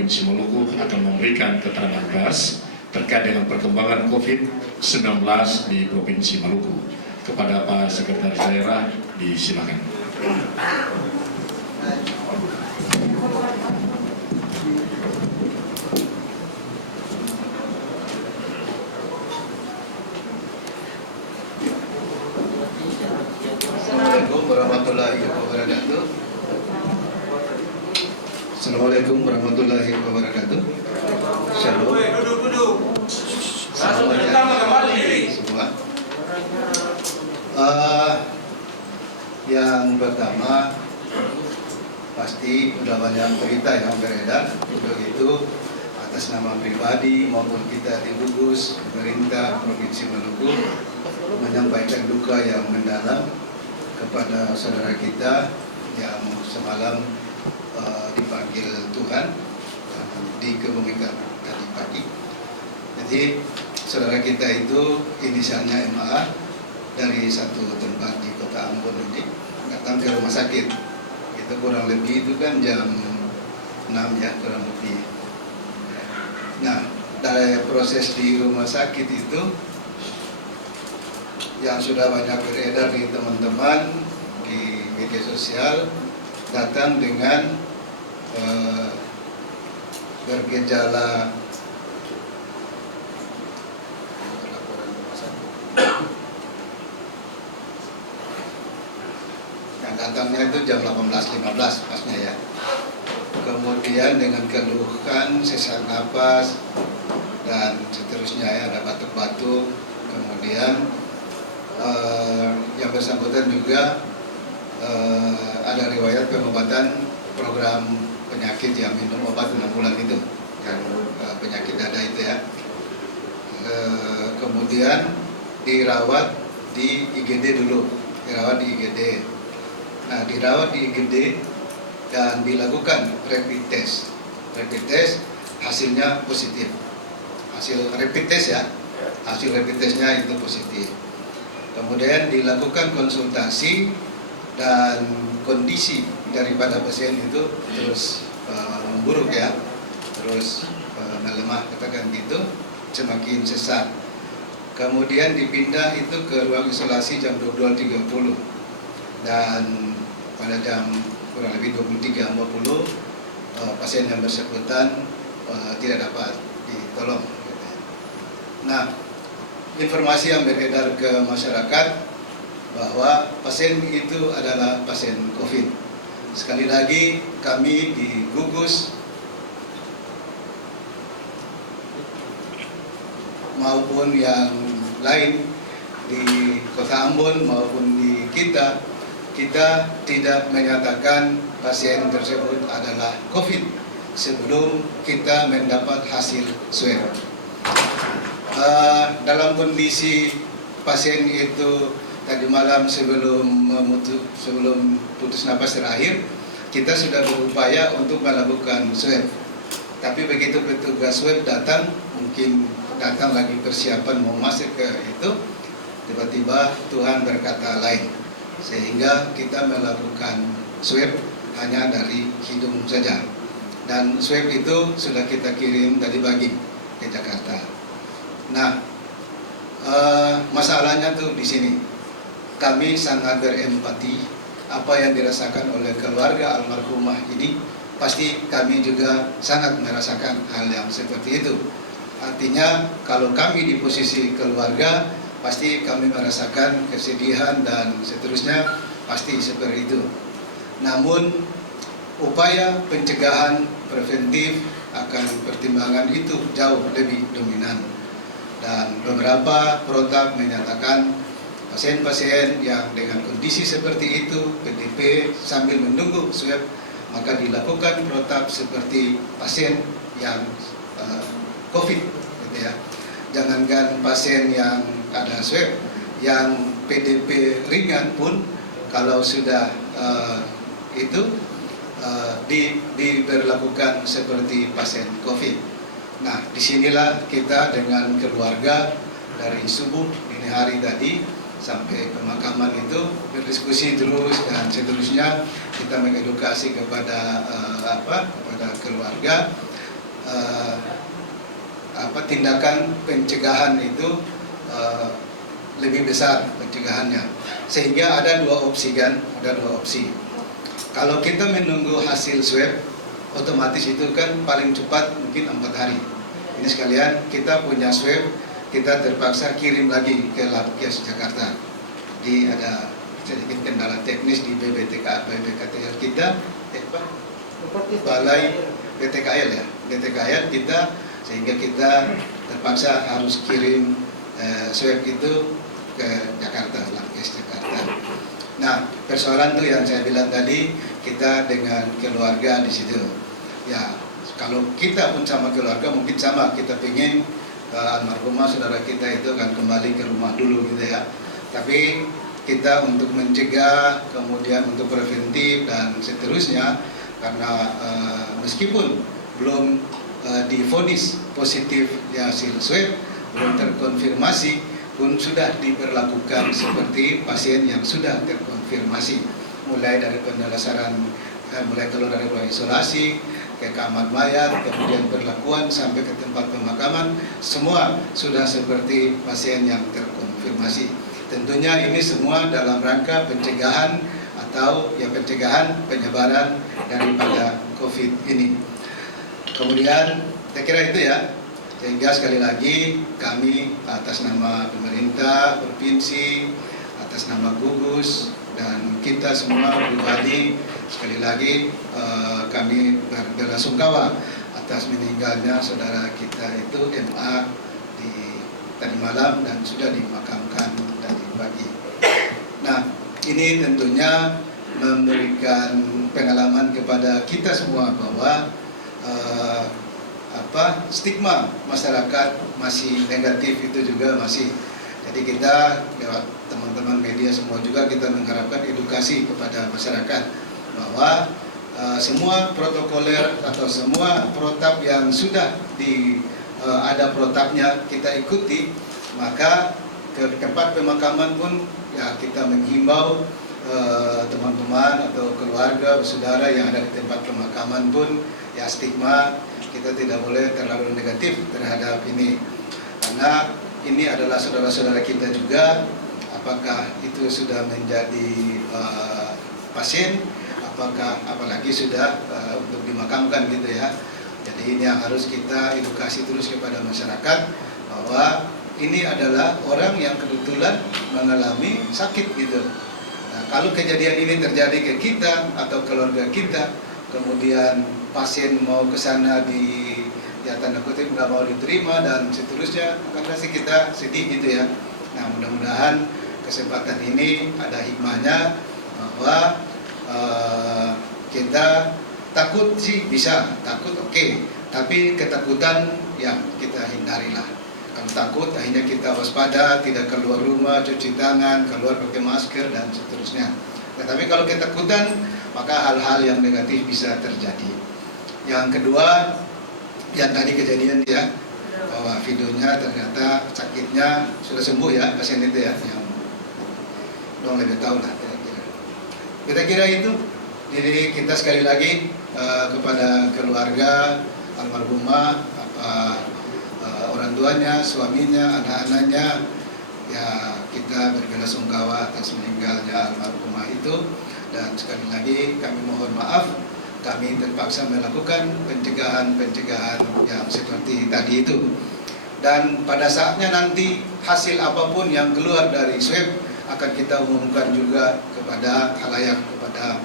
Provinsi Maluku akan memberikan keterangan pers terkait dengan perkembangan COVID-19 di Provinsi Maluku. Kepada Pak Sekretaris Daerah, disilakan. Assalamualaikum warahmatullahi wabarakatuh. Assalamualaikum warahmatullahi wabarakatuh. Shalom. Semua. Yang pertama, pasti sudah banyak berita yang beredar. Untuk itu, atas nama pribadi maupun kita di gugus pemerintah Provinsi Maluku menyampaikan duka yang mendalam kepada saudara kita yang semalam dipanggil Tuhan dikebumikan tadi pagi. Jadi saudara kita itu inisialnya MA dari satu tempat di Kota Ambon ini datang ke rumah sakit. Itu kurang lebih itu kan jam 6 ya, kurang lebih. Nah, dari proses di rumah sakit itu yang sudah banyak beredar di teman-teman di media sosial, datang dengan bergejala yang datangnya itu jam 18.15 pasnya ya. Kemudian dengan keluhan sesak napas dan seterusnya ya, ada batuk-batuk. Kemudian yang bersangkutan juga ada riwayat pengobatan program penyakit yang minum obat 6 bulan itu, yang penyakit dada itu ya. Kemudian dirawat di IGD dulu, dirawat di IGD. Nah, dirawat di IGD dan dilakukan rapid test. Rapid test hasilnya positif. Hasil rapid test ya, hasil rapid testnya itu positif. Kemudian dilakukan konsultasi dan kondisi daripada pasien itu terus memburuk ya, terus melemah, katakan gitu, semakin sesak. Kemudian dipindah itu ke ruang isolasi jam 22.30 dan pada jam kurang lebih 23.40 pasien yang bersangkutan tidak dapat ditolong. Nah, informasi yang beredar ke masyarakat bahwa pasien itu adalah pasien COVID. Sekali lagi kami di gugus maupun yang lain di Kota Ambon maupun di kita tidak menyatakan pasien tersebut adalah COVID sebelum kita mendapat hasil swab. Dalam kondisi pasien itu tadi malam sebelum putus napas terakhir, kita sudah berupaya untuk melakukan swab. Tapi begitu petugas swab datang, mungkin datang lagi persiapan mau masuk ke itu, tiba-tiba Tuhan berkata lain, sehingga kita melakukan swab hanya dari hidung saja. Dan swab itu sudah kita kirim tadi pagi ke Jakarta. Nah, masalahnya tuh di sini. Kami sangat berempati apa yang dirasakan oleh keluarga almarhumah ini. Pasti kami juga sangat merasakan hal yang seperti itu. Artinya kalau kami di posisi keluarga, pasti kami merasakan kesedihan dan seterusnya, pasti seperti itu. Namun upaya pencegahan preventif akan pertimbangan itu jauh lebih dominan. Dan beberapa protap menyatakan pasien-pasien yang dengan kondisi seperti itu, PDP, sambil menunggu swab, maka dilakukan protap seperti pasien yang COVID, gitu ya. Jangankan pasien yang ada swab, yang PDP ringan pun kalau sudah diberlakukan seperti pasien COVID. Nah, disinilah kita dengan keluarga dari subuh dini hari tadi sampai pemakaman itu berdiskusi terus dan seterusnya, kita mengedukasi kepada kepada keluarga eh, tindakan pencegahan itu lebih besar pencegahannya, sehingga ada dua opsi kan, ada dua opsi. Kalau kita menunggu hasil swab, otomatis itu kan paling cepat mungkin 4 hari. Ini sekalian kita punya swab, kita terpaksa kirim lagi ke Labkes Jakarta. Jadi ada sedikit kendala teknis di BPTKL kita, Balai BTKL ya, BTKL kita, sehingga kita terpaksa harus kirim swab itu ke Jakarta, Labkes Jakarta. Nah, persoalan tuh yang saya bilang tadi, kita dengan keluarga di situ. Ya, kalau kita pun sama keluarga mungkin sama, kita pengen almarhumah saudara kita itu kan kembali ke rumah dulu gitu ya. Tapi kita untuk mencegah, kemudian untuk preventif dan seterusnya, karena meskipun belum divonis positif ya hasil swab, belum terkonfirmasi, pun sudah diperlakukan seperti pasien yang sudah terkonfirmasi, mulai dari pendalasaran, mulai keluar dari ruang isolasi, ke kamar mayat, kemudian perlakuan sampai ke tempat pemakaman, semua sudah seperti pasien yang terkonfirmasi. Tentunya ini semua dalam rangka pencegahan atau ya pencegahan penyebaran daripada COVID ini. Kemudian saya kira itu ya. Sehingga sekali lagi kami atas nama pemerintah provinsi, atas nama gugus dan kita semua pribadi, sekali lagi kami berbelasungkawa atas meninggalnya saudara kita itu MA di tadi malam dan sudah dimakamkan tadi pagi. Nah, ini tentunya memberikan pengalaman kepada kita semua bahwa stigma masyarakat masih negatif itu juga masih. Jadi kita lewat teman-teman media semua juga kita mengharapkan edukasi kepada masyarakat bahwa semua protokoler atau semua protap yang sudah ada protapnya kita ikuti, maka ke tempat pemakaman pun ya kita menghimbau teman-teman atau keluarga, saudara yang ada di tempat pemakaman pun ya stigma kita tidak boleh terlalu negatif terhadap ini, karena ini adalah saudara-saudara kita juga, apakah itu sudah menjadi pasien, apakah apalagi sudah untuk dimakamkan gitu ya. Jadi ini yang harus kita edukasi terus kepada masyarakat bahwa ini adalah orang yang kebetulan mengalami sakit gitu. Nah, kalau kejadian ini terjadi ke kita atau keluarga kita, kemudian pasien mau ke sana di ya tanda kutip nggak mau diterima dan seterusnya, akan pasti kita sedih gitu ya. Nah, mudah-mudahan kesempatan ini ada hikmahnya bahwa kita takut sih bisa, takut oke, tapi ketakutan ya kita hindarilah. Kalau takut akhirnya kita waspada, tidak keluar rumah, cuci tangan, keluar pakai masker dan seterusnya. Nah, tapi kalau ketakutan maka hal-hal yang negatif bisa terjadi. Yang kedua, yang tadi kejadian ya, bahwa videonya ternyata sakitnya sudah sembuh ya pasien itu ya, yang dong lebih tahu lah kira-kira. Kira-kira itu. Jadi kita sekali lagi kepada keluarga almarhumah, orang tuanya, suaminya, anak-anaknya, ya kita berbelasungkawa atas meninggalnya almarhumah itu. Dan sekali lagi kami mohon maaf, kami terpaksa melakukan pencegahan yang seperti tadi itu. Dan pada saatnya nanti hasil apapun yang keluar dari swab akan kita umumkan juga kepada khalayak, kepada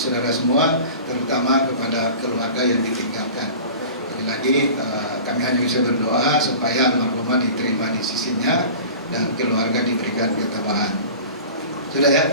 saudara semua, terutama kepada keluarga yang ditinggalkan. Sekali lagi kami hanya bisa berdoa supaya almarhumah diterima di sisinya dan keluarga diberikan ketabahan. Sudah ya?